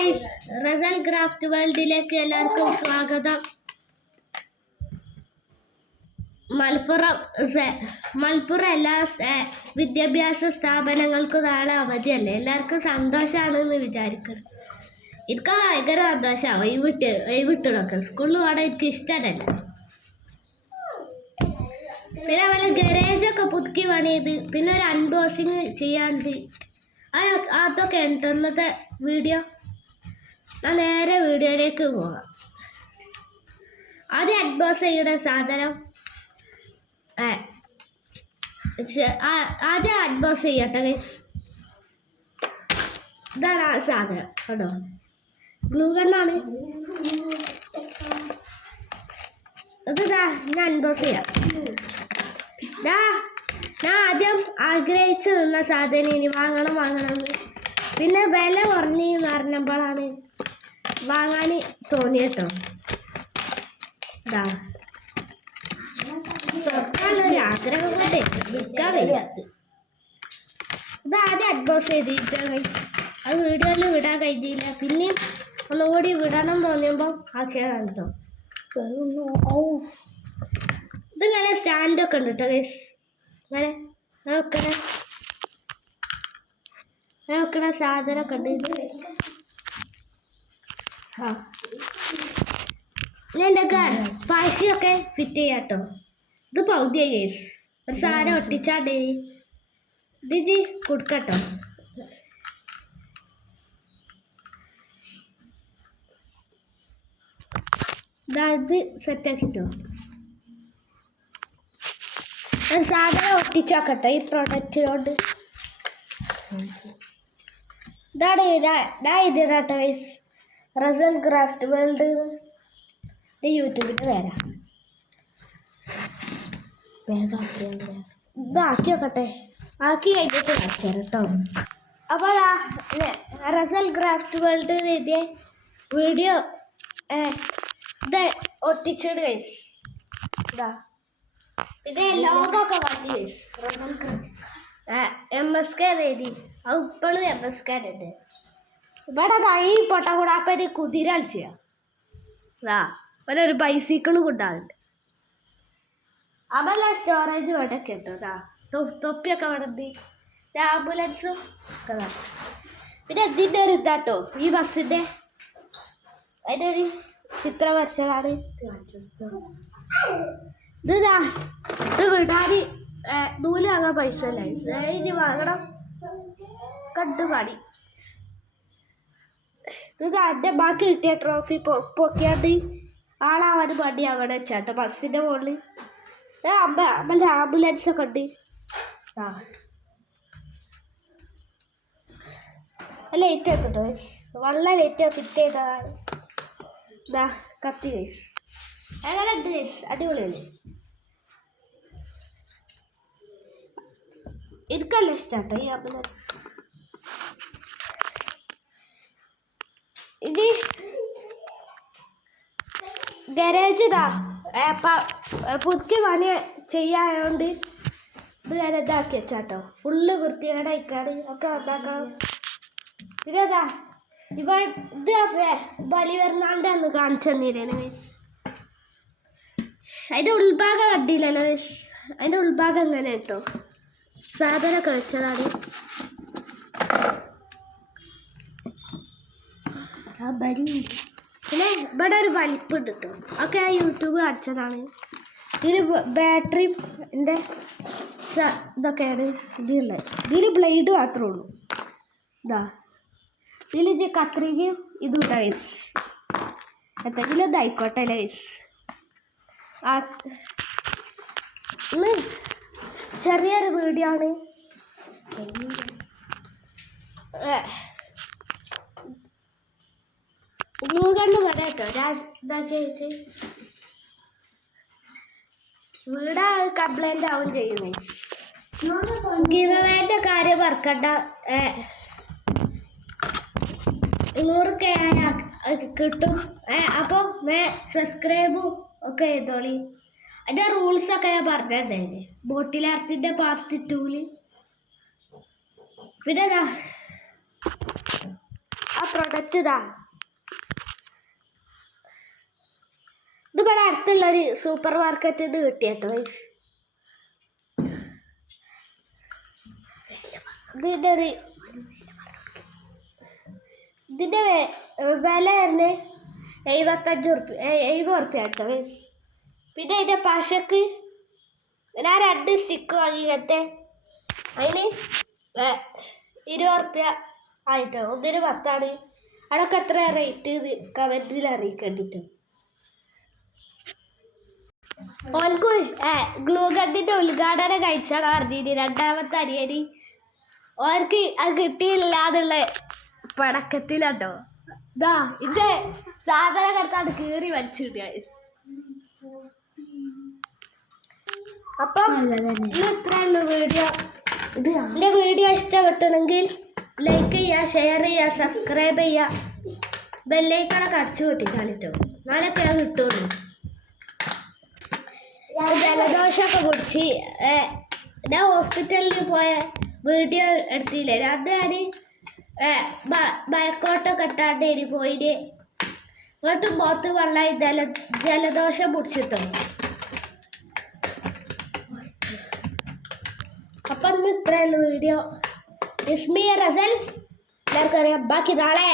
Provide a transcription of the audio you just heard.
Guys, Russell craft വേൾഡിലേക്ക് എല്ലാവർക്കും സ്വാഗതം. മലപ്പുറം എല്ലാ വിദ്യാഭ്യാസ സ്ഥാപനങ്ങൾക്കും നാളെ അവധിയല്ലേ. എല്ലാവർക്കും സന്തോഷമാണെന്ന് വിചാരിക്കണം. എനിക്ക് ഭയങ്കര സന്തോഷമാണ്. വൈവിട്ടിടൊക്കെ സ്കൂളിൽ പോകാൻ എനിക്ക് ഇഷ്ടമല്ല. പിന്നെ അതുപോലെ ഗരേജൊക്കെ പുതുക്കി പണിയത്, പിന്നെ ഒരു അൺബോക്സിങ് ചെയ്യാണ്ട്, അതൊക്കെ ഉണ്ട് ഇന്നത്തെ വീഡിയോ. ഞാൻ നേരെ വീഡിയോയിലേക്ക് പോകാം. ആദ്യം അൺബോക്സ് ചെയ്യുന്ന സാധനം ആദ്യം അൺബോക്സ് ചെയ്യട്ടെ ഗൈസ്. ഇതാണ് ആ സാധനം കേട്ടോ, ഗ്ലൂ ഗണ്ണാണ്. അത് ഞാൻ അൺബോക്സ് ചെയ്യാം. ഞാൻ ആദ്യം ആഗ്രഹിച്ചു നിന്ന സാധനം ഇനി വാങ്ങണമെന്ന്, പിന്നെ വില കുറഞ്ഞെന്ന് അറിഞ്ഞപ്പോഴാണ് വാങ്ങാൻ തോന്നിയട്ടോ. തുറക്കാനുള്ളൊരു ആഗ്രഹം കൊണ്ട് വിൽക്കാൻ വരാത്. ഇത് ആദ്യം അഡ്ബോക്സ് ചെയ്തിട്ട് അത് വീഡിയോയിൽ വിടാൻ കഴിഞ്ഞില്ല. പിന്നെ ഒന്നുകൂടി വിടണം തോന്നിയപ്പോൾ ആക്കിയതാണ് കേട്ടോ. ഇതിങ്ങനെ സ്റ്റാൻഡൊക്കെ ഉണ്ട് കേട്ടോ ഗൈസ്. ഇങ്ങനെ നോക്കണ സാധനമൊക്കെ ഉണ്ട്. ഞാൻ എന്തൊക്കെ പശയൊക്കെ ഫിറ്റ് ചെയ്യാം കേട്ടോ. ഇത് പൗതിയായി ഗൈസ്. ഒരു സാധനം ഒട്ടിച്ചാണ്ടേ ഇത് കൊടുക്കട്ടോ. ഇത് സെറ്റാക്കിട്ടോ. ഒരു സാധനം ഒട്ടിച്ചാക്കട്ടെ ഈ പ്രൊഡക്റ്റിനോട്. ഇതാണ് ഞാൻ ഇതിനാട്ടോ ഗൈസ്, റസൽ ക്രാഫ്റ്റ് വേൾഡ് യൂട്യൂബിൻ്റെ പേരാ. ഇതാക്കി വെക്കട്ടെ, ആക്കി കഴിഞ്ഞിട്ട് കാണിച്ചാൽ കേട്ടോ. അപ്പോൾ റസൽ ക്രാഫ്റ്റ് വേൾഡ് എഴുതിയ വീഡിയോ ഇത് ഒട്ടിച്ചിട്ട് ഗൈസ്. പിന്നെ ലോഗൊക്കെ മാറ്റി ഗൈസ്. MSK എഴുതി, അത് ഇപ്പോഴും MSK ഉണ്ട്. ഇവിടെ ഈ പൊട്ട കൂടാപ്പര് കുതിര കളിച്ചാ ഒരു ബൈസിക്കിള് കൊണ്ടാകുന്നുണ്ട്. അവല്ല സ്റ്റോറേജ് ഇവിടെ കേട്ടോ. തൊപ്പിയൊക്കെ വളർത്തി ആംബുലൻസും ഒക്കെ. പിന്നെ ഇതിൻ്റെ ഒരു ഇതാട്ടോ ഈ ബസ്സിൻ്റെ, അതിൻ്റെ ഒരു ചിത്രം വരച്ചതാണ്. ഇത് വിടാൻ നൂല് വാങ്ങാൻ പൈസ അല്ല, ഇനി വാങ്ങണം കണ്ടു പാടി. ഇത് എൻ്റെ ബാക്കി കിട്ടിയ ട്രോഫി പൊക്കിയാണ്ട് ആളാവാൻ മടി അവിടെ വെച്ചാട്ടോ ബസ്സിൻ്റെ മുകളിൽ. അമ്മൻ്റെ ആംബുലൻസൊക്കെ ഉണ്ട്. ലൈറ്റ് എത്തട്ടോ, വളരെ ലൈറ്റ് ഫിറ്റ് ചെയ്തതാണ്. കത്തി ഗൈസ്. അങ്ങനെ ഉണ്ട് ഗൈസ്, അടിപൊളിയല്ലേ. എനിക്കല്ല ഇഷ്ടാട്ടോ ഈ ആംബുലൻസ്. ഇത് ഗരേജ് പുതുക്കി പണി ചെയ്യായതുകൊണ്ട് ഇത് ഞാൻ ഇതാക്കി വെച്ചാട്ടോ. ഫുള്ള് വൃത്തികേടായിക്കാണ് ഒക്കെ ഉണ്ടാക്കണം. ഇതാ ഇത് ബലി പെരുന്നാളിൻ്റെ അന്ന് കാണിച്ചു തന്നില്ലേന് ഗൈസ്. അതിൻ്റെ ഉൾഭാഗം കണ്ടില്ലല്ലോ ഗൈസ്. അതിൻ്റെ ഉൾഭാഗം എങ്ങനെ കേട്ടോ സാധനമൊക്കെ വെച്ചതാണ്. പിന്നെ ഇവിടെ ഒരു വലിപ്പുണ്ട് കേട്ടോ, ഒക്കെ ആ യൂട്യൂബ് കാണിച്ചതാണ്. ഇതിൽ ബാറ്ററിയും എൻ്റെ ഇതൊക്കെയാണ് ഇതിലുള്ളത്. ഇതിൽ ബ്ലേഡ് മാത്രമേ ഉള്ളൂ. ഇതിൽ കത്രികയും ഇതും ഗൈസ്. എന്തെങ്കിലും ഒന്ന് ആയിക്കോട്ടെ ഗൈസ്. ഇന്ന് ചെറിയൊരു വീഡിയോ ആണ്. ഗ്ലൂ ഗണ്ണ് വേണം കേട്ടോ. ഇതാക്കി വെച്ച് വീട് കംപ്ലൈൻ്റ് ആവും ചെയ്യും ഗൈസ്. ഗിവ് അവേൻ്റെ കാര്യം മറക്കണ്ട. 100K കിട്ടും. അപ്പോൾ സബ്സ്ക്രൈബും ഒക്കെ ചെയ്തോളി. അതിൻ്റെ റൂൾസൊക്കെ ഞാൻ പറഞ്ഞിട്ടുണ്ടായില്ലേ ബോട്ടിൽ ആർട്ടിൻ്റെ പാർട്ട് 2. പിന്നെ ആ പ്രൊഡക്റ്റ് ഇതാ. ഇതിവിടെ അടുത്തുള്ളൊരു സൂപ്പർ മാർക്കറ്റ് ഇത് കിട്ടിയട്ടോ ഗൈസ്. ഇതിൻ്റെ വില തന്നെ 70 ഉറുപ്പ്യ കേട്ടോ ഗൈസ്. പിന്നെ അതിൻ്റെ പശക്ക് ഞാൻ 2 സ്റ്റിക്ക് വാങ്ങിക്കത്തെ അതിന് 20 ഉറുപ്പ്യ ആയിട്ടോ. ഒന്നിന് 10 അതൊക്കെ എത്ര റേറ്റ് കമൻറ്റിൽ അറിയിക്കണ്ടിട്ടോ. ഓൻക്ക് ഗ്ലൂ ഗണ്ണിൻ്റെ ഉദ്ഘാടനം കഴിച്ചാണ് അറിഞ്ഞിന് 2ാമത്തെ അനിയന്. ഓർക്ക് അത് കിട്ടിയില്ല എന്നുള്ള പടക്കത്തിലാട്ടോ. ഇതാ ഇത് സാധനം കടത്താണ്ട് കീറി വലിച്ചിടുക. അപ്പം ഇത്രയുള്ളൂ വീഡിയോ. എൻ്റെ വീഡിയോ ഇഷ്ടപ്പെട്ടെങ്കിൽ ലൈക്ക് ചെയ്യുക, ഷെയർ ചെയ്യുക, സബ്സ്ക്രൈബ് ചെയ്യുക, ബെല്ലൈക്കണൊക്കെ അടിച്ചു പൊട്ടിച്ചാലിട്ടോ. നാലൊക്കെ അത് കിട്ടുള്ളൂ. ജലദോഷമൊക്കെ പിടിച്ച് ഞാൻ ഹോസ്പിറ്റലിൽ പോയ വീഡിയോ എടുത്തില്ലേ, അത് ഞാൻ ബയക്കോട്ടൊക്കെ ഇട്ടാണ്ടേരി പോയിന്. ഇങ്ങോട്ട് മുഖത്ത് വെള്ളമായി ജലദോഷം പിടിച്ചിട്ടോ. അപ്പം ഇന്ന് ഇത്രയുള്ളൂ വീഡിയോ. ഇസ്മി റസൽ എല്ലാവർക്കും അറിയാം. ബാക്കി നാളെ